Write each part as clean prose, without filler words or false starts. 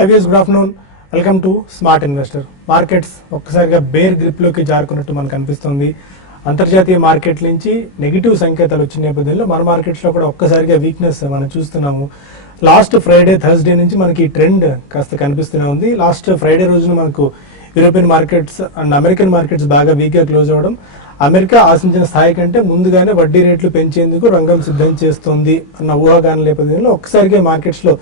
IVS good afternoon, welcome to smart investor. Markets ఒక్కసారిగా bear గ్రిప్లోకి జారుకున్నట్టు మనకు అనిపిస్తుంది. అంతర్జాతీయ మార్కెట్ నుంచి నెగిటివ్ సంకేతాలు వచ్చిన నేపథ్యంలో మన మార్కెట్స్లో కూడా ఒక్కసారిగా వీక్నెస్ మనం చూస్తున్నాము. లాస్ట్ ఫ్రైడే థర్స్డే నుంచి మనకి ట్రెండ్ కాస్త కనిపిస్తూనే ఉంది. లాస్ట్ ఫ్రైడే రోజున మనకు European markets and American markets బాగా వీక్గా క్లోజ్ అవ్వడం, అమెరికా ఆశించిన స్థాయి కంటే ముందుగానే వడ్డీ రేట్లు పెంచేందుకు రంగం సిద్ధం చేస్తోంది అన్న ఊహాగాన నేపథ్యంలో ఒక్కసారిగా మార్కెట్స్లో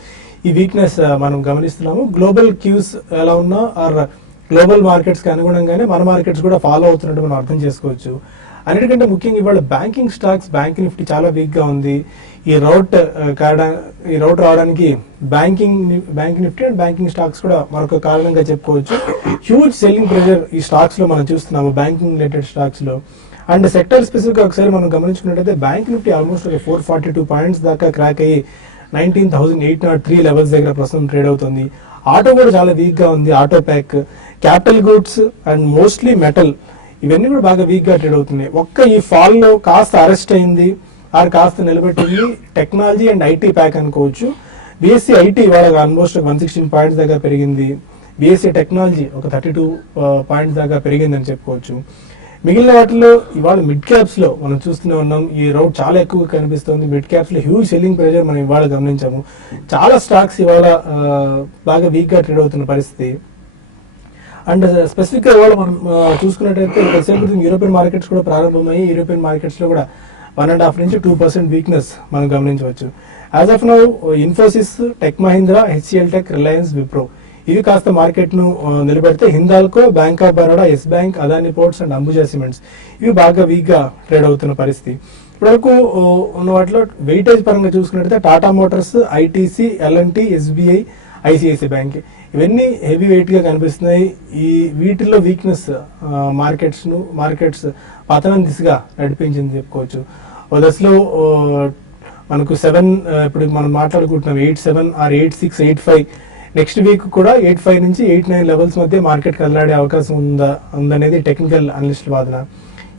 ఈ వీక్నెస్ మనం గమనిస్తున్నాము. గ్లోబల్ క్యూస్ ఎలా ఉన్నా ఆర్ గ్లోబల్ మార్కెట్స్కి అనుగుణంగానే మన మార్కెట్స్ కూడా ఫాలో అవుతున్నట్టు మనం అర్థం చేసుకోవచ్చు. అన్నిటికంటే ముఖ్యంగా ఇవాళ బ్యాంకింగ్ స్టాక్స్, బ్యాంక్ నిఫ్టీ చాలా వీక్గా ఉంది. ఈ రౌట్ రావడానికి bank Nifty and banking stocks కూడా మరొక కారణంగా చెప్పుకోవచ్చు. హ్యూజ్ సెల్లింగ్ ప్రెషర్ ఈ స్టాక్స్ లో మనం చూస్తున్నాము, బ్యాంకింగ్ రిలేటెడ్ స్టాక్స్ లో. అండ్ సెక్టర్ స్పెసిఫిక్ గా ఒకసారి మనం గమనించుకున్నట్టయితే బ్యాంక్ నిఫ్టీ ఆల్మోస్ట్ 442 పాయింట్స్ దాకా క్రాక్ అయ్యి 19,803 లెవెల్స్ దగ్గర ప్రస్తుతం ట్రేడ్ అవుతుంది. ఆటో కూడా చాలా వీక్ గా ఉంది. Auto pack, capital goods and mostly metal, ఇవన్నీ కూడా బాగా వీక్ గా ట్రేడ్ అవుతున్నాయి. ఒక్క ఈ ఫాల్ లో కాస్త అరెస్ట్ అయింది ఆర్ కాస్త నిలబెట్టింది టెక్నాలజీ అండ్ ఐటీ ప్యాక్ అనుకోవచ్చు. బిఎస్సీ ఐటీ ఇవాళ ఆల్మోస్ట్ 116 పాయింట్స్ దాకా పెరిగింది. బిఎస్సీ టెక్నాలజీ ఒక 32 పాయింట్స్ దాకా పెరిగిందని చెప్పుకోవచ్చు. మిగిలిన వాటిలో ఇవాళ మిడ్ క్యాప్స్ లో మనం చూస్తూనే ఉన్నాం, ఈ రౌట్ చాలా ఎక్కువగా కనిపిస్తుంది. మిడ్ క్యాప్స్ లో హ్యూజ్ సెల్లింగ్ ప్రెషర్ మనం ఇవాళ గమనించాము. చాలా స్టాక్స్ ఇవాళ బాగా వీక్ గా ట్రేడ్ అవుతున్న పరిస్థితి. అండ్ స్పెసిఫిక్ గా ఇవాళ మనం చూసుకున్నట్టయితే యూరోపియన్ మార్కెట్స్ కూడా ప్రారంభమయ్యి యూరోపియన్ మార్కెట్స్ లో కూడా 1.5 నుంచి 2% వీక్నెస్ మనం గమనించవచ్చు. As of now Infosys, Tech Mahindra, HCL Tech, Reliance, Wipro ఇవి కాస్త మార్కెట్ ను నిలబెడితే హిందాల్కో, బ్యాంక్ ఆఫ్ బరోడా, ఎస్ బ్యాంక్, అదాని పోర్ట్స్ అండ్ అంబుజా సిమెంట్స్ ఇవి బాగా వీక్ గా ట్రేడ్ అవుతున్న పరిస్థితి. ఇప్పటివరకు ఉన్న వాటిలో వెయిటేజ్ పరంగా చూసుకున్నట్టయితే Tata Motors, ITC, LNT, SBI, ICICI bank ఇవన్నీ హెవీ వెయిట్ గా కనిపిస్తున్నాయి. ఈ వీటిల్లో వీక్నెస్ మార్కెట్స్ పతనం దిశగా నడిపించింది చెప్పుకోవచ్చు. దశలో మనకు 7 ఇప్పుడు మనం మాట్లాడుకుంటున్నాం 87 ఆర్ 86, 85 నెక్స్ట్ వీక్ కూడా 85 నుంచి 89 లెవెల్స్ మధ్య మార్కెట్ కదలాడే అవకాశం ఉందనేది టెక్నికల్ అనలిస్టుల వాదన.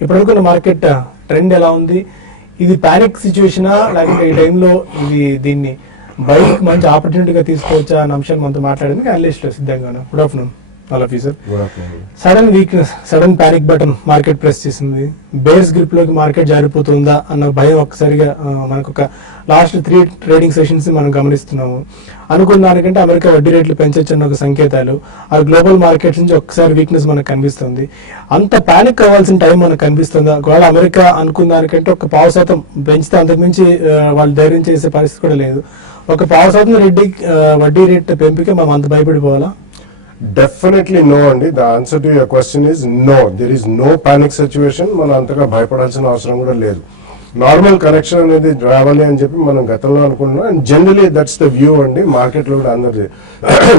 ఇప్పటివరకు మార్కెట్ ట్రెండ్ ఎలా ఉంది? ఇది పానిక్ సిచ్యువేషనా లేకపోతే ఈ టైంలో దీన్ని బైక్ మంచి ఆపర్చునిటీగా తీసుకోవచ్చా అన్న అంశాన్ని మనతో మాట్లాడేందుకు అనలిస్టులు సిద్ధంగా ఉన్నారు. Good afternoon all of you sir. Sudden weakness, sudden panic button market press చేసింది. బేర్స్ గ్రిప్ లోకి మార్కెట్ జారిపోతుందా అన్న భయం ఒక్కసారిగా మనకు ఒక లాస్ట్ 3 ట్రేడింగ్ సెషన్స్ మనం గమనిస్తున్నాము. అనుకున్న దానికంటే అమెరికా వడ్డీ రేట్లు పెంచొచ్చు అన్న ఒక సంకేతాలు, ఆ గ్లోబల్ మార్కెట్స్ నుంచి ఒక్కసారి వీక్నెస్ మనకు కనిపిస్తుంది. అంత పానిక్ అవ్వాల్సిన టైం మనకు కనిపిస్తుందా? ఒకవేళ అమెరికా అనుకున్న దానికంటే ఒక 0.5% పెంచితే అంతకుమించి వాళ్ళు ధైర్యం చేసే పరిస్థితి కూడా లేదు. ఒక 0.5% వడ్డీ రేట్ పెంపుకే మనం అంత భయపడిపోవాలా? Definitely no అండి. The answer to your question is no. There is no panic situation. మనం అంతగా భయపడాల్సిన అవసరం కూడా లేదు. నార్మల్ కరెక్షన్ అనేది రావాలి అని చెప్పి మనం గతంలో అనుకుంటున్నాం. And generally that's the view అండి మార్కెట్లో కూడా అందరిది,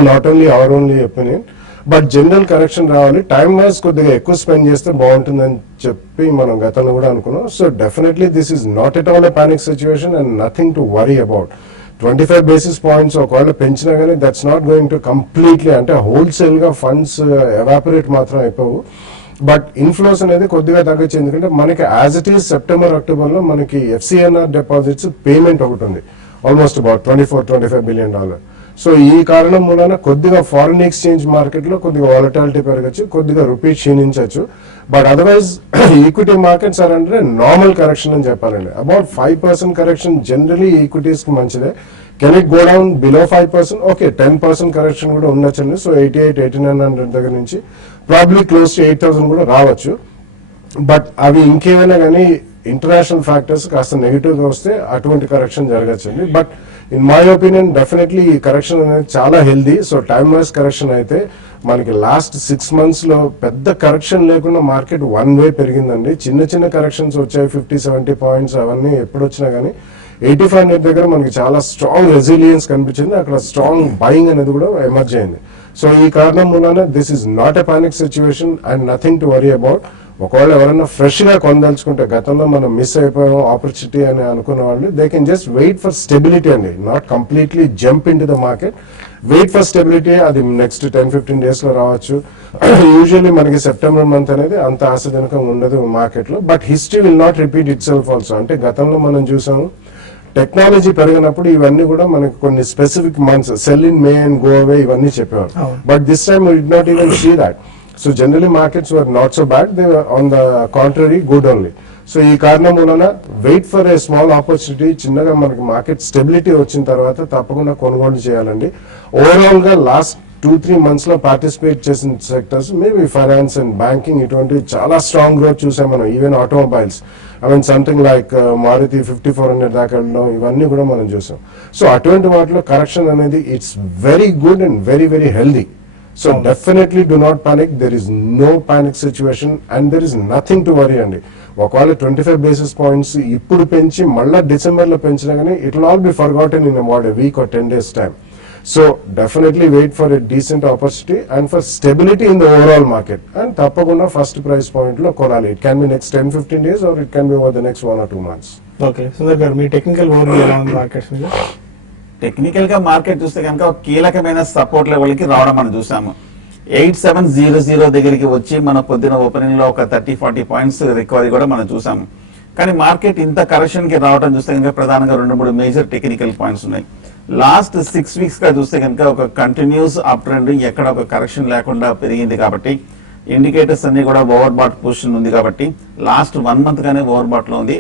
not only our only opinion. But general correction రావాలి, టైం వైజ్ కొద్దిగా ఎక్కువ స్పెండ్ చేస్తే బాగుంటుందని చెప్పి మనం గతంలో కూడా అనుకున్నాం. So definitely this is not at all a panic situation and nothing to worry about. 25 basis points ఒకవేళ పెంచినా కానీ that's not going to completely, అంటే హోల్సేల్ గా ఫండ్స్ ఎవాపరేట్ మాత్రం అయిపోవు. బట్ ఇన్ఫ్లోస్ అనేది కొద్దిగా తగ్గచ్చు. ఎందుకంటే మనకి as it is September, October లో మనకి ఎఫ్సిఎన్ఆర్ డిపాజిట్స్ పేమెంట్ ఒకటి ఉంది, ఆల్మోస్ట్ అబౌట్ $24-25 బిలియన్. సో ఈ కారణం మూలన కొద్దిగా ఫారిన్ ఎక్స్చేంజ్ మార్కెట్ లో కొద్దిగా వాలటాలిటీ పెరగచ్చు, కొద్దిగా రూపీ క్షీణించవచ్చు. But otherwise equity markets are అంటే నార్మల్ కరెక్షన్ అని చెప్పాలండి. అబౌట్ 5% కరెక్షన్ జనరలీ ఈక్విటీస్ కి మంచిదే. Can it go down below 5%? Okay, 10% correction కూడా ఉండొచ్చండి. సో 88-8900 దగ్గర నుంచి ప్రాబ్లీ క్లోజ్ టు 8,000 కూడా రావచ్చు. బట్ అవి ఇంకేమైనా కానీ ఇంటర్నేషనల్ ఫ్యాక్టర్స్ కాస్త నెగిటివ్ గా వస్తే అటువంటి కరెక్షన్ జరగచ్చండి. But in my opinion definitely ఈ కరెక్షన్ అనేది చాలా healthy. So time wise correction అయితే మనకి లాస్ట్ 6 months లో పెద్ద కరెక్షన్ లేకుండా మార్కెట్ వన్ వే పెరిగిందండి. చిన్న చిన్న కరెక్షన్స్ వచ్చాయి, 50-70 పాయింట్స్, అవన్నీ ఎప్పుడు వచ్చినా కానీ 85 దగ్గర మనకి చాలా స్ట్రాంగ్ రెసిలియన్స్ కనిపించింది. అక్కడ స్ట్రాంగ్ బయింగ్ అనేది కూడా ఎమర్జ్ అయింది. సో ఈ కారణం మూలన this is not a panic situation and nothing to worry about. ఒకవేళ ఎవరైనా ఫ్రెష్ గా కొనదలుచుకుంటే, గతంలో మనం మిస్ అయిపోయాం ఆపర్చునిటీ అని అనుకున్న వాళ్ళు, they can just wait for stability అండి, not completely jump in to the market. Wait for stability, అది నెక్స్ట్ 10-15 days లో రావచ్చు. యూజువల్లీ మనకి సెప్టెంబర్ మంత్ అనేది అంత ఆశాజనకంగా ఉండదు మార్కెట్ లో. But history will not repeat it self also. అంటే గతంలో మనం చూసాము టెక్నాలజీ పెరిగినప్పుడు ఇవన్నీ కూడా మనకి కొన్ని specific months cell in May and go away ఇవన్నీ చెప్పేవారు. But this time we did not even see that. So generally markets were not so bad, they were on the contrary good only. So ఈ కారణం వలన wait for a small opportunity, చిన్నగా మనకి market stability వచ్చిన తర్వాత తప్పకుండా కొనుగోలు చేయాలండి. ఓవరాల్ గా లాస్ట్ 2-3 months లో పార్టిసిపేట్ చేసిన sectors maybe finance and banking ఇటువంటివి చాలా స్ట్రాంగ్ గ్రోత్ చూసాం మనం. Even automobiles something like Maruti 5400 దాకా వెళ్ళడం ఇవన్నీ కూడా మనం చూసాం. సో అటువంటి వాటిలో కరెక్షన్ అనేది it's very good and very very healthy. So definitely do not panic, there is no panic situation and there is nothing to worry అండి. ఒకవేళ 25 basis points ఇప్పుడు పెంచి మళ్ళీ డిసెంబర్లో పెంచినా కానీ it will all be forgotten in about a week or 10 days time. So definitely wait for a decent opportunity and for stability in the overall market. And tappakunda first price point lo konali. It can be next 10-15 days or it can be over the next 1 or 2 months. Okay, Sundar garu me technical overview ఎలా ఉంది markets మీద? Technical గా market చూస్తే కనుక ఒక కీలకమైన support level కి రావడం మనం చూసాము. 8700 దగ్గరికి వచ్చి మన పొద్దున ఓపెనింగ్ లో ఒక 30-40 పాయింట్స్ రికవరీ కూడా మనం చూసాము. కానీ మార్కెట్ ఇంత కరెక్షన్ కి రావడం చూస్తే కనుక ప్రధానంగా 2-3 మేజర్ టెక్నికల్ పాయింట్స్ ఉన్నాయి. లాస్ట్ 6 weeks గా చూస్తే కనుక ఒక కంటిన్యూస్ అప్ ట్రెండ్, ఎక్కడ ఒక కరెక్షన్ లేకుండా పెరిగింది కాబట్టి ఇండికేటర్స్ అన్ని కూడా ఓవర్ బాట్ పొజిషన్ ఉంది కాబట్టి లాస్ట్ 1 month గానే ఓవర్ బాట్ లో ఉంది.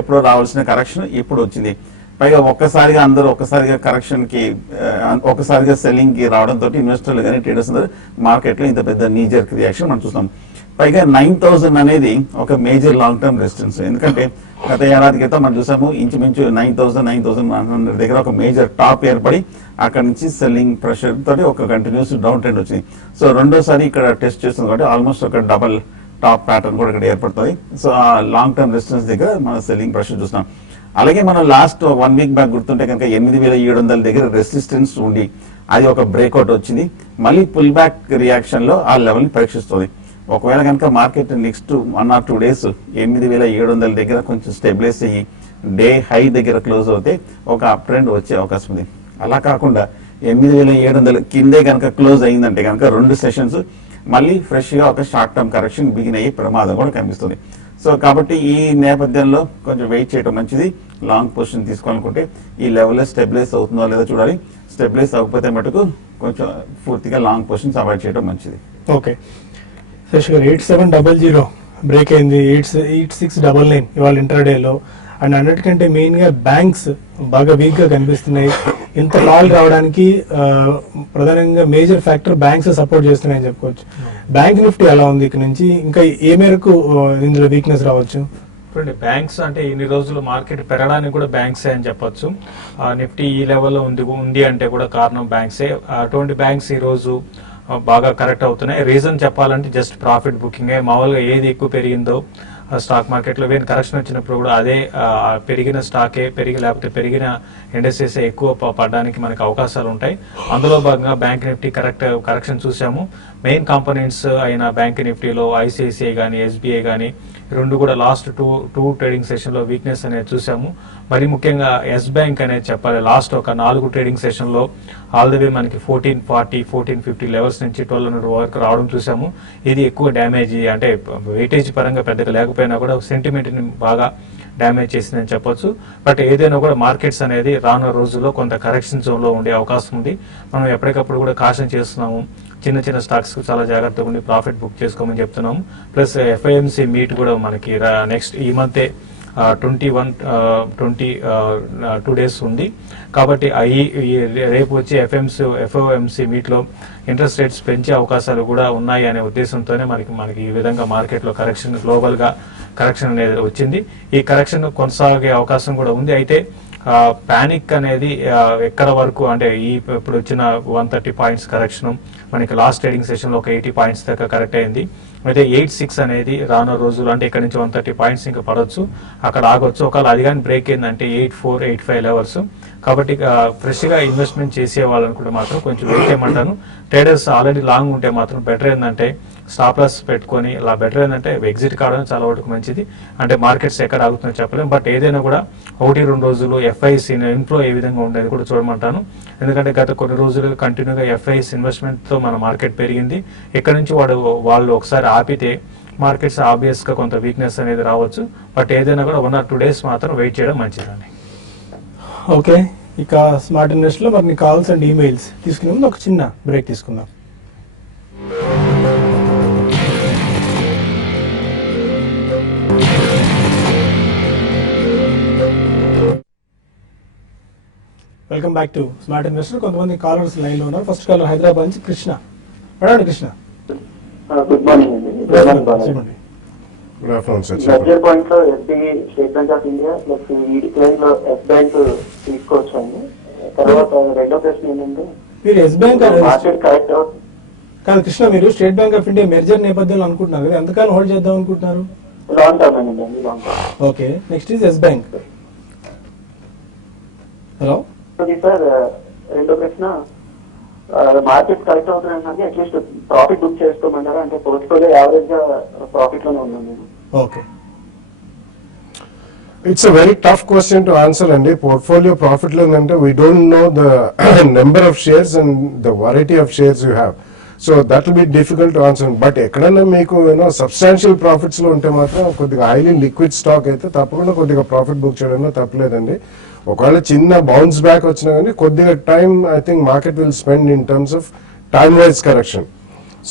ఎప్పుడో రావాల్సిన కరెక్షన్ ఇప్పుడు వచ్చింది. పైగా ఒక్కసారిగా కరెక్షన్ కి ఒక్కసారిగా సెల్లింగ్ కి రావడంతో ఇన్వెస్టర్లు కానీ ట్రేడర్స్ అందరూ మార్కెట్ లో ఇంత పెద్ద నీజర్ రియాక్షన్ మనం చూస్తాం. పైగా 9000 అనేది ఒక మేజర్ లాంగ్ టర్మ్ రెసిస్టెన్స్. ఎందుకంటే గత ఏడాది క్రితం మనం చూసాము ఇంచుమించు 9,100 దగ్గర ఒక మేజర్ టాప్ ఏర్పడి అక్కడ నుంచి సెల్లింగ్ ప్రెషర్ తోటి ఒక కంటిన్యూస్ డౌన్ ట్రెండ్ వచ్చింది. సో రెండోసారి ఇక్కడ టెస్ట్ చేస్తుంది కాబట్టి ఆల్మోస్ట్ ఒక డబల్ టాప్ ప్యాటర్న్ కూడా ఇక్కడ ఏర్పడుతుంది. సో ఆ లాంగ్ టర్మ్ రెసిస్టెన్స్ దగ్గర మన సెల్లింగ్ ప్రెషర్ చూస్తున్నాం. అలాగే మనం లాస్ట్ 1 week బ్యాక్ గుర్తుంటే కనుక 8700 దగ్గర రెసిస్టెన్స్ ఉండి అది ఒక బ్రేక్అవుట్ వచ్చింది. మళ్ళీ పుల్ బ్యాక్ రియాక్షన్ లో ఆ లెవెల్ ని పరీక్షిస్తుంది. ఒకవేళ కనుక మార్కెట్ నెక్స్ట్ 1 or 2 days 8700 దగ్గర కొంచెం స్టెబిలైజ్ అయ్యి డే హై దగ్గర క్లోజ్ అవుతే ఒక అప్ ట్రెండ్ వచ్చే అవకాశం ఉంది. అలా కాకుండా 8700 కిందే కనుక క్లోజ్ అయిందంటే కనుక 2 sessions మళ్ళీ ఫ్రెష్ గా ఒక షార్ట్ టర్మ్ కరెక్షన్ బిగిన్ అయ్యే ప్రమాదం కూడా కనిపిస్తుంది. సో కాబట్టి ఈ నేపథ్యంలో కొంచెం వెయిట్ చేయడం మంచిది. లాంగ్ పొజిషన్ తీసుకోవాలనుకుంటే ఈ లెవెల్లో స్టెబిలైజ్ అవుతుందో లేదో చూడాలి. స్టెబిలైజ్ అవ్వకపోతే మటుకు కొంచెం పూర్తిగా లాంగ్ పొజిషన్స్ అవాయిడ్ చేయడం మంచిది. ఓకే శశి గారు, 8700 బ్రేక్ అయింది, 8699 ఇవాళ ఇంటర్డేలో. అండ్ అన్నిటికంటే మెయిన్ గా బ్యాంక్స్ బాగా వీక్ గా కనిపిస్తున్నాయి. ఇంత లాల్ రావడానికి ప్రధానంగా మేజర్ ఫ్యాక్టర్ బ్యాంక్స్ సపోర్ట్ చేస్తున్నాయని చెప్పుకోవచ్చు. బ్యాంక్ నిఫ్టీ ఎలా ఉంది ఇక్కడ నుంచి, ఇంకా ఏ మేరకు ఇందులో వీక్నెస్ రావచ్చు? చూడండి, బ్యాంక్స్ అంటే ఇన్ని రోజులు మార్కెట్ పెరగడానికి కూడా బ్యాంక్సే అని చెప్పొచ్చు. నిఫ్టీ ఈ లెవెల్లో ఉంది అంటే కూడా కారణం బ్యాంక్సే. అటువంటి బ్యాంక్స్ ఈ రోజు బాగా కరెక్ట్ అవుతున్నాయి. రీజన్ చెప్పాలంటే జస్ట్ ప్రాఫిట్ బుకింగ్. మామూలుగా ఏది ఎక్కువ పెరిగిందో స్టాక్ మార్కెట్లో ఏమైనా కరెక్షన్ వచ్చినప్పుడు కూడా అదే పెరిగిన స్టాకే లేకపోతే పెరిగిన ఇండస్ట్రీస్ ఎక్కువ పడడానికి మనకి అవకాశాలు ఉంటాయి. అందులో భాగంగా బ్యాంక్ నిఫ్టీ కరెక్షన్ చూసాము. మెయిన్ కాంపోనెంట్స్ అయిన బ్యాంక్ నిఫ్టీలో ఐసిఐసిఐ కానీ ఎస్బీఐ కానీ రెండు కూడా లాస్ట్ టూ ట్రేడింగ్ సెషన్ లో వీక్నెస్ అనేది చూసాము. మరి ముఖ్యంగా ఎస్ బ్యాంక్ అనేది చెప్పాలి, లాస్ట్ ఒక 4 ట్రేడింగ్ సెషన్ లో ఆల్ ది వే మనకి 1440, 1450 లెవెల్స్ నుంచి 1200 వరకు రావడం చూసాము. ఇది ఎక్కువ డ్యామేజ్, అంటే వెయిటేజ్ పరంగా పెద్దగా లేకపోయినా కూడా సెంటిమెంట్ ని బాగా డ్యామేజ్ చేసిందని చెప్పొచ్చు. బట్ ఏదైనా కూడా మార్కెట్స్ అనేది రానున్న రోజుల్లో కొంత కరెక్షన్ జోన్ లో ఉండే అవకాశం ఉంది. మనం ఎప్పటికప్పుడు కూడా కాషన్ చేస్తున్నాము, చిన్న స్టాక్స్ చాలా జాగ్రత్తగా ఉండి ప్రాఫిట్ బుక్ చేసుకోమని చెప్తున్నాము. ప్లస్ ఎఫ్ఐఎంసీ మీట్ కూడా మనకి నెక్స్ట్ ఈ మంతే 2 days ఉంది. కాబట్టి రేపు వచ్చే ఎఫ్ఓఎంసీ మీట్ లో ఇంట్రెస్ట్ రేట్స్ పెంచే అవకాశాలు కూడా ఉన్నాయి అనే ఉద్దేశంతోనే మనకి ఈ విధంగా మార్కెట్ లో కరెక్షన్, గ్లోబల్ గా కరెక్షన్ అనేది వచ్చింది. ఈ కరెక్షన్ కొనసాగే అవకాశం కూడా ఉంది. అయితే పానిక్ అనేది ఎక్కడ వరకు అంటే ఇప్పుడు వచ్చిన 130 పాయింట్స్ కరెక్షన్ మనకి లాస్ట్ ట్రేడింగ్ సెషన్ లో ఒక 80 పాయింట్స్ దాకా కరెక్ట్ అయింది. అయితే 86 అనేది రానున్న రోజులు అంటే ఇక్కడ నుంచి 130 పాయింట్స్ ఇంకా పడవచ్చు, అక్కడ ఆగొచ్చు. ఒకవేళ అది కానీ బ్రేక్ అయిందంటే 84, 85 లెవెల్స్. కాబట్టి ఫ్రెష్ గా ఇన్వెస్ట్మెంట్ చేసే వాళ్ళనుకుంటే మాత్రం కొంచెం వెయిట్ చేయమంటాను. ట్రేడర్స్ ఆల్రెడీ లాంగ్ ఉంటే మాత్రం బెటర్ ఏంటంటే స్టాప్ లాస్ పెట్టుకొని ఇలా బెటర్ ఏంటంటే ఎగ్జిట్ కావడం చాలా వరకు మంచిది. అంటే మార్కెట్స్ ఎక్కడ ఆగుతుందో చెప్పలేము. బట్ ఏదైనా కూడా 1-2 రోజులు ఎఫ్ఐసి ఇన్ఫ్లో ఏ విధంగా ఉండేది కూడా చూడమంటాను. ఎందుకంటే గత కొన్ని రోజులు కంటిన్యూగా ఎఫ్ఐఎస్ ఇన్వెస్ట్మెంట్ తో మన మార్కెట్ పెరిగింది. ఇక్కడ నుంచి వాళ్ళు ఒకసారి ఆపితే మార్కెట్స్ ఆబ్వియస్ గా కొంత వీక్నెస్ అనేది రావచ్చు. బట్ ఏదైనా కూడా 1 or 2 days మాత్రం వెయిట్ చేయడం మంచిదండి. ఓకే, ఇక స్మార్ట్ ఇన్వెస్ట్ లో మరి కాల్స్ అండ్ ఈమెయిల్స్ తీసుకునే ముందు ఒక చిన్న బ్రేక్ తీసుకుందాం. Welcome back to smart investor. కొంతమంది కాలర్స్ లైన్ లో ఉన్నారు. ఫస్ట్ కాలర్ హైదరాబాద్ నుంచి కృష్ణ. అడగండి కృష్ణ. గుడ్ మార్నింగ్ అండి. చెప్పండి. Good afternoon sir. Major point లో SBI, State bank of India plus ఈ క్లైమ్ లో ఎస్ బ్యాంక్ తీసుకోవచ్చు అండి. తర్వాత రెండో ప్రశ్న ఏంటంటే మీరు ఎస్ బ్యాంక్ మార్కెట్ కరెక్ట్ కాదు కృష్ణ, మీరు State bank of India merger నేపథ్యంలో అనుకుంటున్నారు కదా, ఎంతకాలం హోల్డ్ చేద్దాం అనుకుంటున్నారు? లాంగ్ టర్మ్ అండి, long term. Okay, next is Yes Bank. Hello sir, రెండో ప్రశ్న మార్కెట్ కరెక్ట్ అవుతుందంటే అట్లీస్ట్ ప్రాఫిట్ బుక్ చేసుకోమంటారా? అంటే పోర్ట్ఫోలియో యావరేజ్ గా ప్రాఫిట్ లోనే ఉన్నాను నేను. Okay, It's a very tough question to answer అండి. పోర్ట్ఫోలియో ప్రాఫిట్ లేదంటే we don't know the number of shares and the variety of shares you have. So that will be difficult to answer. But ఎక్కడైనా మీకు substantial profits లో ఉంటే మాత్రం కొద్దిగా highly liquid stock అయితే తప్పకుండా కొద్దిగా ప్రాఫిట్ బుక్ చేయడంలో తప్పలేదండి. ఒకవేళ చిన్న బౌన్స్ బ్యాక్ వచ్చినా కానీ కొద్దిగా time I think market will spend in terms of time wise correction.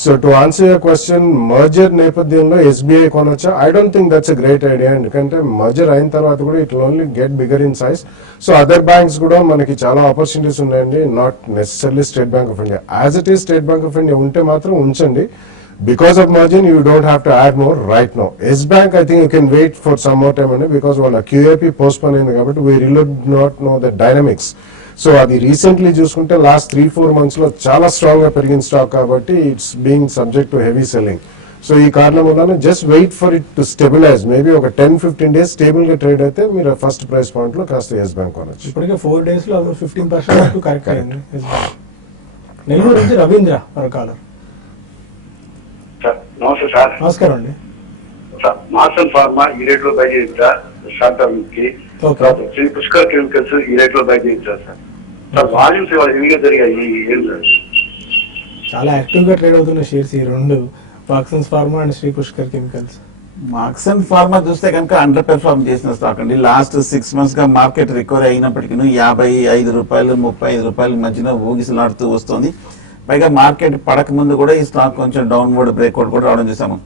So to answer your question, merger నేపథ్యంలో ఎస్బీఐ కొనొచ్చా? I don't think that's a great idea. ఎందుకంటే మర్జర్ అయిన తర్వాత కూడా it will only get bigger in size. So other banks కూడా మనకి చాలా opportunities ఉన్నాయండి, not necessarily State bank of India. As it is State bank of India ఉంటే మాత్రం ఉంచండి. Because of margin, you don't have to add more right now. S Bank, I think you can wait for some more time because వాళ్ళ QAP postpone అయింది కాబట్టి we really do not know the dynamics. So అది recently చూసుకుంటే last 3-4 months లో చాలా strong గా పెరిగిన stock కాబట్టి it's being subject to heavy selling. So ఈ కారణం వల్ల just wait for it to stabilise. Maybe ఒక 10-15 days స్టేబుల్ గా ట్రేడ్ అయితే మీరు ఫస్ట్ ప్రైస్ పాయింట్ లో కాస్త ఎస్ బ్యాంక్ కొనొచ్చు. ఇప్పటికే 4 days లో 15% వరకు కరెక్ట్ అయింది ఎస్ బ్యాంక్. నెల్లూరు నుంచి రవీంద్ర మరో కాలర్. సార్ నమస్తే సార్. నమస్కారం అండి. సార్ మాసన్ ఫార్మా ఈ రేట్ లో బై చేయించా షార్ట్ టర్మ్ కి. ఓకే, శ్రీ పుష్కర్ కెమికల్స్ ఈ రేట్ లో బై చేయించా సార్. సార్ వాల్యూమ్స్ ఇవాళ హెవీగా జరిగాయి ఏం సార్? చాలా యాక్టివ్ గా ట్రేడ్ అవుతున్న షేర్స్ ఈ రెండు, వాక్సన్స్ ఫార్మా అండ్ శ్రీ పుష్కర్ కెమికల్స్. మార్క్సన్ ఫార్మా చూస్తే కనుక అండర్ పెర్ఫార్మ్ చేసిన స్టాక్ అండి. లాస్ట్ 6 months గా మార్కెట్ రికవరీ అయినప్పటికీ 55 రూపాయలు 35 రూపాయల మధ్యన ఊగిసలాడుతూ వస్తుంది. పైగా మార్కెట్ పడక ముందు కూడా ఈ స్టాక్ కొంచెం డౌన్వర్డ్ బ్రేక్అవుట్ కూడా రావడం చూసాము.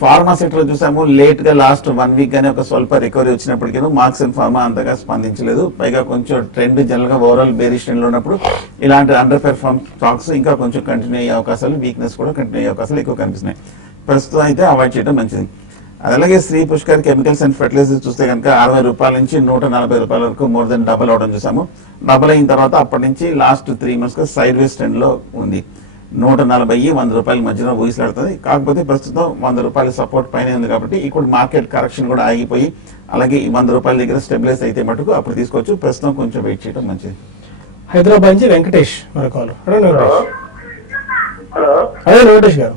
ఫార్మా సెక్టర్ చూసాము, లేట్ గా లాస్ట్ 1 week గానే ఒక స్వల్ప రికవరీ వచ్చినప్పటికీ మార్క్సన్ ఫార్మా అంతగా స్పందించలేదు. పైగా కొంచెం ట్రెండ్ జనరల్ గా ఓవరాల్ బేరిష్ ట్రెండ్ లో ఉన్నప్పుడు ఇలాంటి అండర్ పెర్ఫార్మ్ స్టాక్స్ ఇంకా కొంచెం కంటిన్యూ అయ్యే అవకాశాలు, వీక్నెస్ కూడా కంటిన్యూ అయ్యే అవకాశాలు ఎక్కువ కనిపిస్తున్నాయి. ప్రస్తుతం అయితే అవాయిడ్ చేయడం మంచిది. అలాగే Shri Pushkar chemicals and fertilisers చూస్తే కనుక 60 రూపాయల నుంచి 140 రూపాయల వరకు మోర్ దెన్ డబల్ అవడం చూసాము. డబల్ అయిన తర్వాత అప్పటి నుంచి లాస్ట్ 3 months గా సైడ్ వేస్ ట్రెండ్ లో ఉంది. 140-100 రూపాయల మధ్యన ఊగిసలాడుతుంది. కాకపోతే ప్రస్తుతం 100 రూపాయల సపోర్ట్ పైన ఉంది కాబట్టి ఇప్పుడు మార్కెట్ కరెక్షన్ కూడా ఆగిపోయి అలాగే 100 రూపాయల దగ్గర స్టెబిలైజ్ అయితే మటుకు అప్పుడు తీసుకోవచ్చు. ప్రస్తుతం కొంచెం వెయిట్ చేయడం మంచిది. హైదరాబాద్ నుంచి వెంకటేష్ మరో కాలర్. హలో అదే వెంకటేష్ గారు.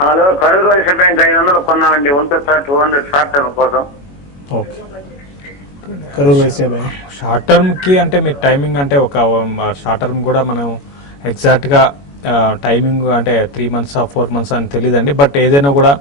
హలో, కరూర్ వైశ్య బ్యాంక్ 500 కొన్నామండి. ఉంటుంది సార్ 200 షార్ట్ టర్మ్ కోసం. Okay, Karur Vysya Bank. Short term కి అంటే మీ టైమింగ్ అంటే ఒక షార్ట్ టర్మ్ కూడా మనం ఎగ్జాక్ట్ గా టైమింగ్ అంటే 3 months 4 months అని తెలియదండి. బట్ ఏదైనా కూడా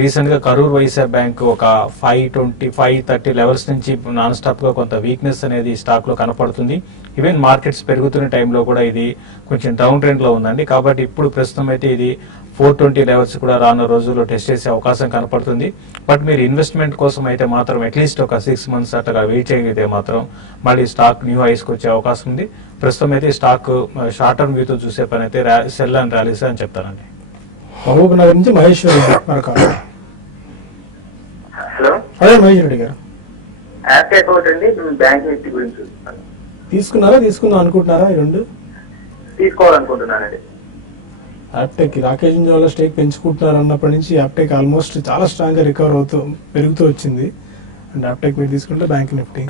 రీసెంట్ గా కరూర్ వైశ్య బ్యాంక్ ఒక 520, 530 లెవెల్స్ నుంచి నాన్ స్టాప్ గా కొంత వీక్నెస్ అనేది స్టాక్ లో కనపడుతుంది. ఈవెన్ మార్కెట్స్ పెరుగుతున్న టైంలో కూడా ఇది కొంచెం డౌన్ ట్రెండ్ లో ఉందండి. కాబట్టి ఇప్పుడు ప్రస్తుతం అయితే ఇది 420 లెవెల్స్ కూడా రానున్న రోజుల్లో టెస్ట్ చేసే అవకాశం కనపడుతుంది. బట్ మీరు ఇన్వెస్ట్మెంట్ కోసం అయితే మాత్రం అట్లీస్ట్ ఒక 6 months అట్లా వెయిట్ చేయగలిగితే మాత్రం మళ్ళీ స్టాక్ న్యూ హైస్కి వచ్చే అవకాశం ఉంది. ప్రస్తుతం అయితే స్టాక్ షార్ట్ టర్మ్ వ్యూతో చూసే పని అయితే సెల్ అండ్ ర్యాలీస్ అని చెప్తానండి. మహబూబ్ నగర్ నుంచి మహేష్ రెడ్డి మరో కాలర్. హలో, అదే మహేష్ రెడ్డి గారు. యాప్ అకౌంట్ అండి, బ్యాంక్ నిఫ్టీ గురించి తీసుకుందాం అనుకుంటున్నారా? ఈ రెండు తీసుకోవాలనుకుంటున్నానండి. యాప్టెక్ రాకేష్ ఇంజోలో స్టేక్ పెంచుకుంటున్నారు అన్నప్పటి నుంచి యాప్టెక్ ఆల్మోస్ట్ చాలా స్ట్రాంగ్ గా రికవర్ పెరుగుతూ వచ్చింది. అండ్ యాప్టెక్ మీరు తీసుకుంటే బ్యాంక్ నిఫ్టీ.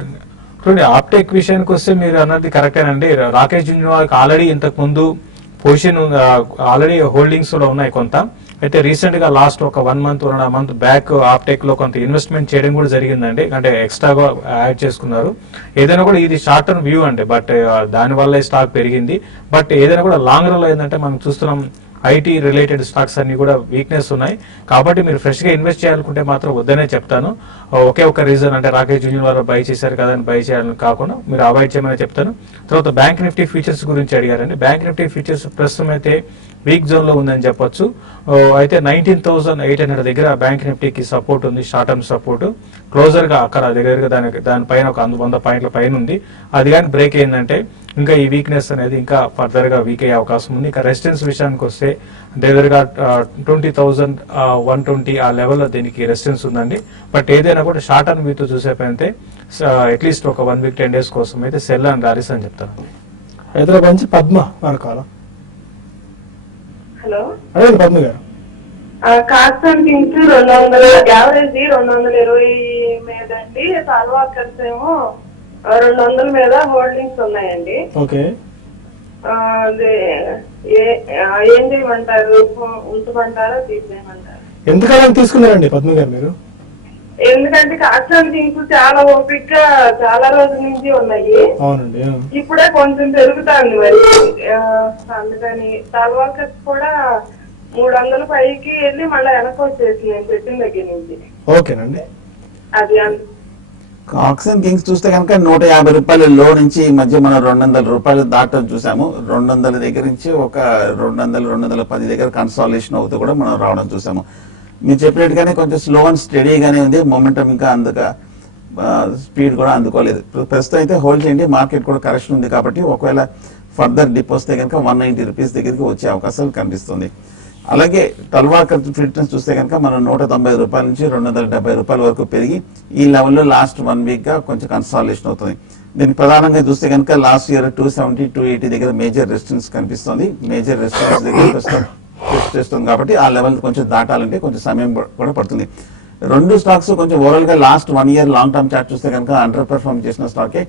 చూడండి, ఆప్టెక్ విషయానికి వస్తే మీరు అన్నది కరెక్టేనండి. రాకేష్ జున్వాల్కి ఆల్రెడీ ఇంతకు ముందు పొజిషన్ ఆల్రెడీ హోల్డింగ్స్ లో ఉన్నాయి కొంత. అయితే రీసెంట్ గా లాస్ట్ ఒక 1 month 1.5 month బ్యాక్ ఆప్టెక్ లో కొంత ఇన్వెస్ట్మెంట్ చేయడం కూడా జరిగిందండి. అంటే ఎక్స్ట్రాగా యాడ్ చేసుకున్నారు. ఏదైనా కూడా ఇది షార్ట్ టర్మ్ వ్యూ అండి. బట్ దాని వల్ల స్టాక్ పెరిగింది. బట్ ఏదైనా కూడా లాంగ్ రన్ లో ఏంటంటే మనం చూస్తున్నాం ఐటీ రిలేటెడ్ స్టాక్స్ అన్ని కూడా వీక్నెస్ ఉన్నాయి. కాబట్టి మీరు ఫ్రెష్ గా ఇన్వెస్ట్ చేయాలనుకుంటే మాత్రం వద్దనే చెప్తాను. ఒకే ఒక రీజన్ అంటే రాకేష్ జూనియర్ వారు బై చేశారు కదా అని బై చేయాలని కాకుండా మీరు అవాయిడ్ చేయమని చెప్తాను. తర్వాత బ్యాంక్ నిఫ్టీ ఫ్యూచర్స్ గురించి అడిగారండి. బ్యాంక్ నిఫ్టీ ఫ్యూచర్స్ ప్రస్తుతం అయితే వీక్ జోన్ లో ఉందని చెప్పొచ్చు. అయితే 19,800 దగ్గర బ్యాంక్ నిఫ్టీకి సపోర్ట్ ఉంది, షార్ట్ టర్మ్ సపోర్ట్. క్లోజర్ గా అక్కడ దగ్గరగా దానిపైన ఒక 100 పాయింట్ల పైన ఉంది. అది కానీ బ్రేక్ అయిందంటే ఇంకా ఈ వీక్నెస్ అనేది ఇంకా ఫర్దర్ గా వీక్ అయ్యే అవకాశం ఉంది. ఇంకా రెసిస్టెన్స్ విషయానికి వస్తే దగ్గరగా 20,120 ఆ లెవెల్లో దీనికి రెసిస్టెన్స్ ఉందండి. బట్ ఏదైనా కూడా షార్ట్ టర్మ్ వీతో చూసేపోయితే అట్లీస్ట్ ఒక 1 వీక్ 10 డేస్ కోసం అయితే సెల్ అండ్ ర్యాలీస్ అని చెప్తాను. హైదరాబాద్ నుంచి పద్మ వారకాలం. హలో, అదే పద్మ గారు. కాస్టన్ కింగ్స్ 200 యావరేజ్ 220 మీద అండి. సాల్వాకర్స్ ఏమో 200 మీద హోల్డింగ్స్ ఉన్నాయండి. ఓకే, అది ఏం చేయమంటారు? ఉంచమంటారా తీసేయమంటారా? ఎంతకాలం తీసుకున్నారండి పద్మ గారు మీరు? ఎందుకంటే కాస్టన్ కింగ్స్ చాలా ఓపిక్ గా చాలా రోజుల నుంచి ఉన్నాయి. అవునండి. ఇప్పుడే కొంచెం పెరుగుతాంది మరి, అందుకని సాల్వాకర్స్ కూడా 300 పైకి వెళ్ళి మళ్ళీ వెనక్కి వచ్చేసి నేను పెట్టిన దగ్గర నుంచి. ఓకేనండి. అది కాక్సన్ కింగ్స్ చూస్తే కనుక 150 రూపాయల లో నుంచి ఈ మధ్య మనం 200 రూపాయలు దాటం చూసాము. 200 దగ్గర నుంచి ఒక 200-210 దగ్గర కన్సాలిడేషన్ అవుతూ కూడా మనం రావడం చూసాము. మీరు చెప్పినట్టుగానే కొంచెం స్లో అండ్ స్టడీగానే ఉంది, మొమెంటం ఇంకా స్పీడ్ కూడా అందుకోలేదు. ప్రస్తుతం అయితే హోల్డ్ చేయండి, మార్కెట్ కూడా కరెక్షన్ ఉంది కాబట్టి ఒకవేళ ఫర్దర్ డిప్ వస్తే కనుక 190 రూపీస్ దగ్గరికి వచ్చే అవకాశాలు కనిపిస్తుంది. అలాగే టల్వాకర్ ఫిట్నెస్ చూస్తే కనుక మనం 190 రూపాయల నుంచి 270 రూపాయల వరకు పెరిగి ఈ లెవెల్లో లాస్ట్ 1 వీక్ గా కొంచెం కన్సాలిడేషన్ అవుతుంది. దీన్ని ప్రధానంగా చూస్తే కనుక లాస్ట్ ఇయర్ 270-280 దగ్గర మేజర్ రెసిస్టెన్స్ కనిపిస్తుంది. మేజర్ రెసిస్టెన్స్ దగ్గర ప్రస్తుతం చేస్తుంది కాబట్టి ఆ లెవెల్ కొంచెం దాటాలంటే కొంచెం సమయం కూడా పడుతుంది. రెండు స్టాక్స్ కొంచెం ఓవరాల్ గా last 1 year long term chart చూస్తే కనుక అండర్ పెర్ఫార్మ్ చేసిన స్టాకే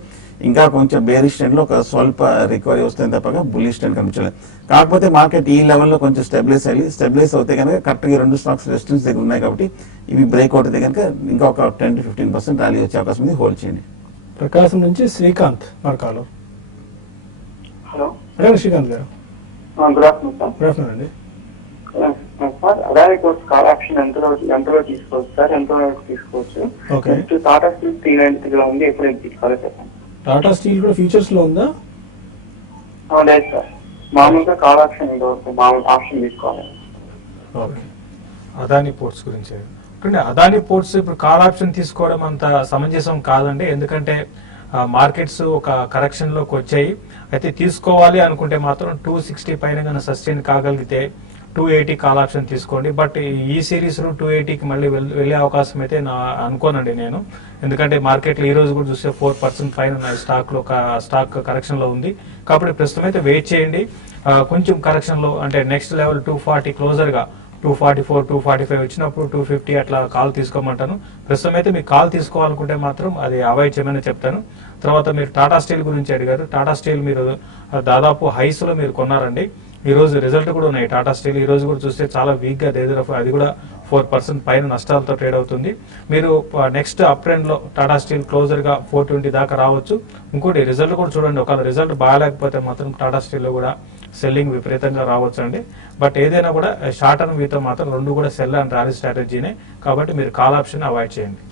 ఇంకా కొంచెం బేరిష్ ట్రెండ్ లో ఒక స్వల్ప రికవరీ వస్తుంది తప్పగా బుల్లిష్ ట్రెండ్ కనిపించలేదు. కాకపోతే మార్కెట్ ఈ లెవెల్లో కొంచెం స్టెబిలైజ్ అవుతే కనుక కరెక్ట్ గా 2 స్టాక్స్ రెసిస్టెన్స్ దగ్గర ఉన్నాయి కాబట్టి ఇవి బ్రేక్అవుట్ అయితే కనుక ఇంకా ఒక 10-15% ర్యాలీ వచ్చే అవకాశం ఉంది. హోల్డ్ చేయండి. ప్రకాశం నుంచి శ్రీకాంత్ వారకాలం. హలో, అదే శ్రీకాంత్ గారు. Good afternoon sir. Good afternoon అండి. సార్ అదాని కోర్స్ కాల్ ఆప్షన్ ఎంతలో తీసుకోవచ్చు సార్? ఎంతలో తీసుకోవచ్చు? ఓకే. నెక్స్ట్ టాటా స్టీల్ 390 లో ఉంది, ఎప్పుడు తీసుకోవాలి చెప్పండి. టాటా స్టీల్ కూడా ఫ్యూచర్స్ లో ఉందా? లేదు సార్, మామూలుగా కాల్ ఆప్షన్ మామూలు ఆప్షన్ తీసుకోవాలి. ఓకే, అదాని పోర్ట్స్ గురించి అదాని పోర్ట్స్ ఇప్పుడు కాల్ ఆప్షన్ తీసుకోవడం అంత సమంజసం కాదండి. ఎందుకంటే మార్కెట్స్ ఒక కరెక్షన్ లోకి వచ్చాయి. అయితే తీసుకోవాలి అనుకుంటే మాత్రం 260 పైన కానీ సస్టైన్ కాగలిగితే 280 కాల్ ఆప్షన్ తీసుకోండి. బట్ ఈ సిరీస్ 280కి మళ్ళీ వెళ్ళే అవకాశం అయితే అనుకోనండి నేను. ఎందుకంటే మార్కెట్ లో ఈ రోజు కూడా చూస్తే 4% పైన స్టాక్ కరెక్షన్ లో ఉంది. కాబట్టి ప్రస్తుతం అయితే వెయిట్ చేయండి. కొంచెం కరెక్షన్ లో అంటే నెక్స్ట్ లెవెల్ 240 క్లోజర్ గా 244-245 వచ్చినప్పుడు 250 అట్లా కాల్ తీసుకోమంటాను. ప్రస్తుతం అయితే మీకు కాల్ తీసుకోవాలనుకుంటే మాత్రం అది అవాయిడ్ చేయమని చెప్తాను. తర్వాత మీరు టాటా స్టీల్ గురించి అడిగారు. టాటా స్టీల్ మీరు దాదాపు హైస్ లో మీరు కొన్నారండి. ఈ రోజు రిజల్ట్ కూడా ఉన్నాయి. టాటా స్టీల్ ఈ రోజు కూడా చూస్తే చాలా వీక్ గా అది కూడా 4% పైన నష్టాలతో ట్రేడ్ అవుతుంది. మీరు నెక్స్ట్ అప్ ట్రెండ్ లో టాటా స్టీల్ క్లోజర్ గా 420 దాకా రావచ్చు. ఇంకోటి రిజల్ట్ కూడా చూడండి, ఒకవేళ రిజల్ట్ బాగాలేకపోతే మాత్రం టాటా స్టీల్ లో కూడా సెల్లింగ్ విపరీతంగా రావచ్చు అండి. బట్ ఏదైనా కూడా షార్ట్ టర్మ్ వీతో మాత్రం రెండు కూడా సెల్ అండ్ ర్యాలీ స్ట్రాటజీనే. కాబట్టి మీరు కాల్ ఆప్షన్ అవాయిడ్ చేయండి.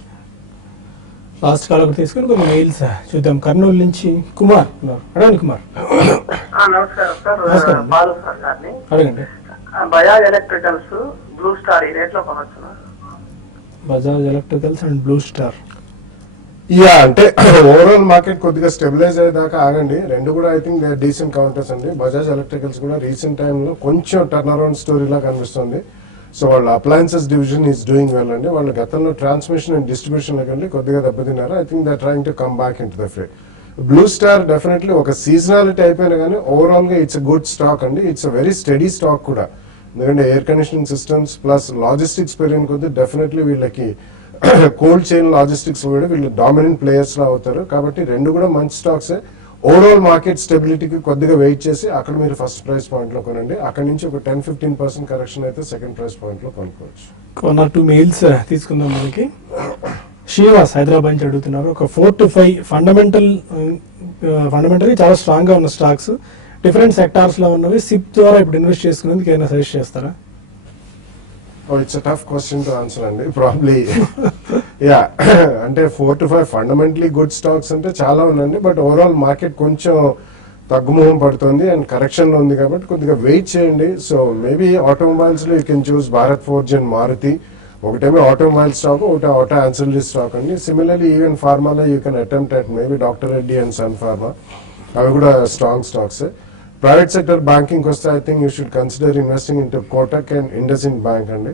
లాస్ట్ కాల్ ఒకటి తీసుకుని కొన్ని మెయిల్స్ చూద్దాం. కర్నూలు నుంచి కుమార్ అడగండి. కుమార్ నమస్కారం సార్. నమస్కారం. బాలు సార్ గారిని అడగండి. బజాజ్ ఎలక్ట్రికల్స్ బ్లూ స్టార్ ఈ రేట్ లో కొనొచ్చునా? బజాజ్ ఎలక్ట్రికల్స్ అండ్ బ్లూ స్టార్. యా, అంటే ఓవరాల్ మార్కెట్ కొద్దిగా స్టెబిలైజ్ అయ్యేదాకా ఆగండి. రెండు కూడా I think they are decent counters అండి. బజాజ్ ఎలక్ట్రికల్స్ కూడా రీసెంట్ టైంలో కొంచెం టర్న్ అరౌండ్ స్టోరీలా కనిపిస్తుంది. సో వాళ్ళ appliances division is doing well అండి. వాళ్ళ గతంలో ట్రాన్స్మిషన్ అండ్ డిస్ట్రిబ్యూషన్ కంటే కొద్దిగా దెబ్బతిన్నారు. I think they are trying to come back in to the fray. Blue Star definitely ఒక సీజనాలిటీ అయిపోయినా కానీ ఓవరాల్ గా ఇట్స్ గుడ్ స్టాక్ అండి. It's a very steady stock కూడా. ఎందుకంటే air conditioning systems plus logistics పెరిగిన కొద్దీ డెఫినెట్లీ వీళ్ళకి కోల్డ్ చైన్ లాజిస్టిక్స్ కూడా వీళ్ళు డామినెంట్ ప్లేయర్స్ లా అవుతారు. కాబట్టి రెండు కూడా మంచి స్టాక్స్. ఓవరాల్ మార్కెట్ స్టెబిలిటీకి కొద్దిగా వెయిట్ చేసి అక్కడ మీరు ఫస్ట్ ప్రైస్ పాయింట్ లో కొనండి. అక్కడ నుంచి ఒక 10-15% కరెక్షన్ అయితే సెకండ్ ప్రైస్ పాయింట్ లో కొనుక్కోవచ్చు. 1-2 మెయిల్స్ తీసుకుందాం. మనకి శ్రీనివాస్ హైదరాబాద్ నుంచి అడుగుతున్నారు. ఒక 4 to 5 ఫండమెంటల్ చాలా స్ట్రాంగ్ గా ఉన్న స్టాక్స్ డిఫరెంట్ సెక్టార్స్ లో ఉన్నవి సిప్ ద్వారా ఇప్పుడు ఇన్వెస్ట్ చేసుకునేందుకు ఏమైనా సజెస్ట్ చేస్తారా? It's a tough question to answer అండి. ప్రాబ్లీ యా అంటే 4 to 5 ఫండమెంటలీ గుడ్ స్టాక్స్ అంటే చాలా ఉన్నాయండి. బట్ ఓవరాల్ మార్కెట్ కొంచెం తగ్గుముఖం పడుతుంది అండ్ కరెక్షన్ లో ఉంది కాబట్టి కొద్దిగా వెయిట్ చేయండి. సో మేబీ ఆటోమొబైల్స్ లో you can choose Bharat Forge and Maruti. ఒకటేమో ఆటోమొబైల్ స్టాక్, ఒకటి ఆటో ఆన్సిలరీ స్టాక్ అండి. సిమిలర్లీ ఈవెన్ ఫార్మాలో you can attempt at maybe doctor Reddy and Sun Pharma, అవి కూడా strong stocks. Private sector banking వస్తే I think you should consider investing in to Kotak and IndusInd Bank అండి.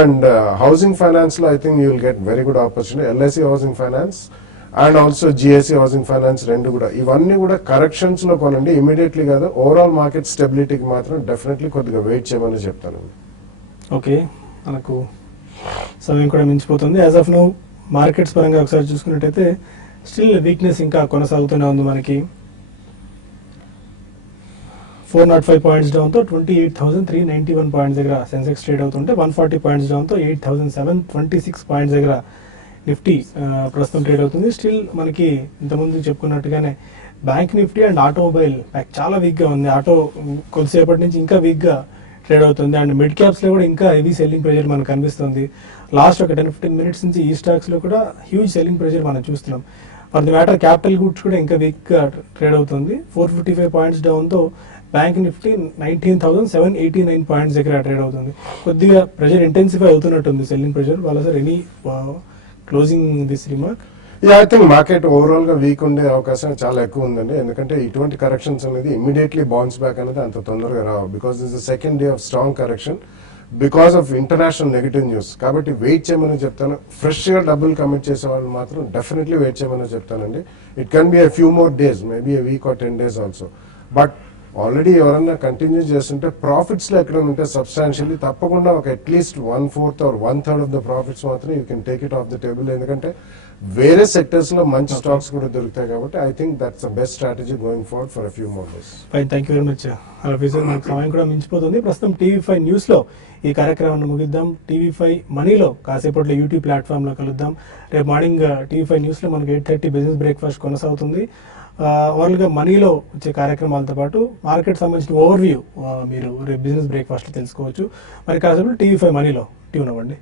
And housing finance లో I think you will get very good opportunity. LIC housing finance and also GSC housing finance రెండు కూడా, ఇవన్నీ కూడా corrections లో కొనండి, immediately కాదు. ఓవరాల్ మార్కెట్ స్టెబిలిటీకి మాత్రం డెఫినెట్లీ కొద్దిగా వెయిట్ చేయమని చెప్తాను. ఓకే, మనకు సమయం కూడా మించిపోతుంది. యాజ్ ఆఫ్ నౌ మార్కెట్స్ పరంగా ఒకసారి చూసుకున్నట్టయితే స్టిల్ వీక్నెస్ ఇంకా కొనసాగుతూనే ఉంది. మనకి 405 పాయింట్స్ డౌన్ తో 28,391 పాయింట్స్ దగ్గర సెన్సెక్స్ ట్రేడ్ అవుతుంటే 140 పాయింట్స్ డౌన్ తో 8,726 పాయింట్స్ దగ్గర నిఫ్టీ ప్రస్తుతం ట్రేడ్ అవుతుంది. స్టిల్ మనకి ఇంతకుముందు చెప్పుకున్నట్టుగానే బ్యాంక్ నిఫ్టీ అండ్ ఆటోమొబైల్ చాలా వీక్ గా ఉంది. ఆటో కొద్దిసేపటి నుంచి ఇంకా వీక్ గా ట్రేడ్ అవుతుంది అండ్ మిడ్ క్యాప్స్ లో కూడా ఇంకా హెవీ సెల్లింగ్ ప్రెషర్ మనకు కనిపిస్తుంది. లాస్ట్ ఒక 10-15 మినిట్స్ నుంచి ఈ స్టాక్స్ లో కూడా హ్యూజ్ సెల్లింగ్ ప్రెషర్ మనం చూస్తున్నాం. For the matter capital goods కూడా ఇంకా వీక్ గా ట్రేడ్ అవుతుంది. 455 పాయింట్స్ డౌన్ తో బ్యాంక్ నిఫ్టీ 19,789 పాయింట్స్ దగ్గర ట్రేడ్ అవుతుంది. కొద్దిగా ప్రెషర్ ఇంటెన్సిఫై అవుతున్నట్టుంది సెల్లింగ్ ప్రెషర్. వాళ్ళ sir any closing this remark? I think market overall గా వీక్ ఉండే అవకాశం చాలా ఎక్కువ ఉందండి. ఎందుకంటే ఇటువంటి కరెక్షన్స్ అనేది ఇమీడియట్లీ బౌన్స్ బ్యాక్ అనేది అంత తొందరగా రావు. Because this the second day of strong correction because of international negative news. కాబట్టి వెయిట్ చేయమని చెప్తాను. ఫ్రెష్ గా డబ్బులు కమిట్ చేసే వాళ్ళు మాత్రం డెఫినెట్లీ వెయిట్ చేయమని చెప్తానండి. It can be a few more days, maybe a week or 10 days also. But already ఎవరన్నా కంటిన్యూ చేస్తుంటే ప్రాఫిట్స్ లో ఎక్కడ ఉంటే సబ్స్టాన్షియల్లీ తప్పకుండా ఒక at least 1/4 or 1/3 of the profits మాత్రం you can take it off the table. ఎందుకంటే వేరే సెక్టర్స్ లో మంచి స్టాక్స్ కూడా దొరుకుతాయి కాబట్టి I think that's the best strategy going forward for a few more days. Fine, thank you very much. అలా మనకు సమయం కూడా మించిపోతుంది. ప్రస్తుతం టీవీ5 న్యూస్ లో ఈ కార్యక్రమాన్ని ముగిద్దాం. టీవీ5 మనీలో కాసేపట్లో యూట్యూబ్ ప్లాట్ఫామ్ లో కలుద్దాం. రేపు మార్నింగ్ టీవీ5 న్యూస్ లో మనకి 8:30 బిజినెస్ బ్రేక్ఫాస్ట్ కొనసాగుతుంది. ఓవరాల్ గా మనీలో వచ్చే కార్యక్రమాలతో పాటు మార్కెట్ సంబంధించిన ఓవర్వ్యూ మీరు రేపు బిజినెస్ బ్రేక్ఫాస్ట్ లో తెలుసుకోవచ్చు. మరి కాసేపు టీవీ5 మనీలో ట్యూన్ అవ్వండి.